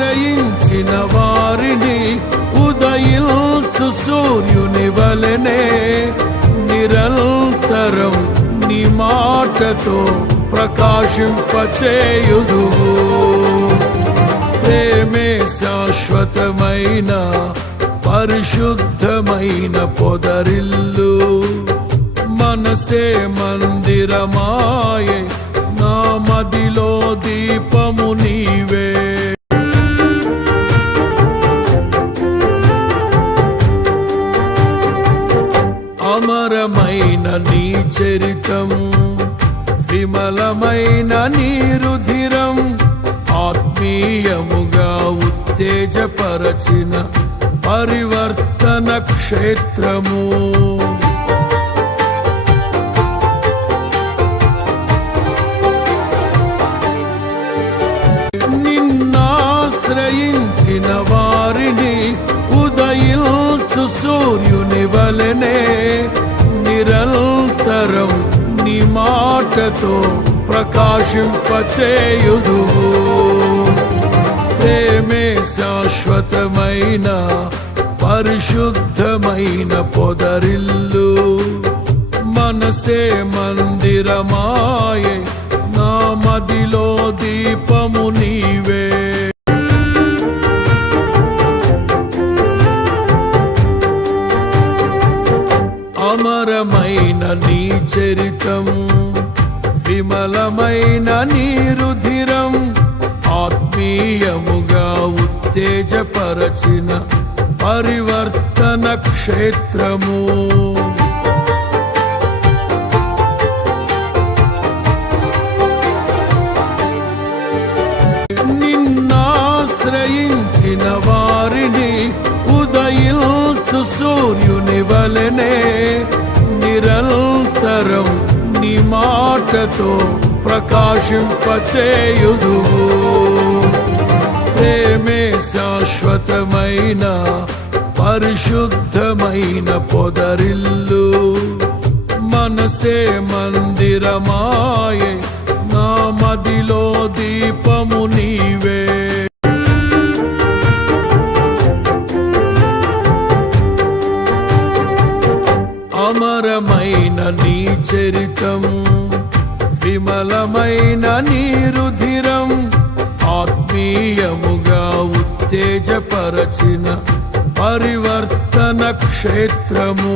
ఆశ్రయించిన వారిని ఉదయించు సూర్యుని వలెనే నిరంతరం నీ మాటతో ప్రకాశింపచేయుదువు. ప్రేమే శాశ్వతమైన పరిశుద్ధమైన పొదరిల్లు, మనసే మందిరమాయే, నా మదిలో దీపము నీవే. అమరమైన నీ చరితం, విమలమైన నీ రుధిరం, ఆత్మీయముగా ఉత్తేజపరచిన పరివర్తన క్షేత్రము. నిన్నాశ్రయించిన వారిని ఉదయించు సూర్యుని వలెనే నిరంతరం నీ మాటతో ప్రకాశింపచేయుదువు. ప్రేమే శాశ్వతమైన పరిశుద్ధమైన పొదరిల్లు, మనసే మందిరమాయే, నా మదిలో దీపము నీవే. అమరమైన నీ చరితం, విమలమైన నీ రుధిరం, ఆత్మీయముగా ఉత్తేజపరచిన పరివర్తన క్షేత్రము. నిన్నాశ్రయించిన వారిని ఉదయించు సూర్యుని వలెనే నిరంతరం నీ మాటతో ప్రకాశింపచేయుదువు. ప్రేమే శాశ్వతమైన పరిశుద్ధమైన పొదరిల్లు, మనసే మందిరమాయే, నా మదిలో దీపము నీవే. అమరమైన నీ చరితం, విమలమైన నీ రుధిరం, ఆత్మీయముగా ఉత్తేజపరచిన పరివర్తన క్షేత్రము.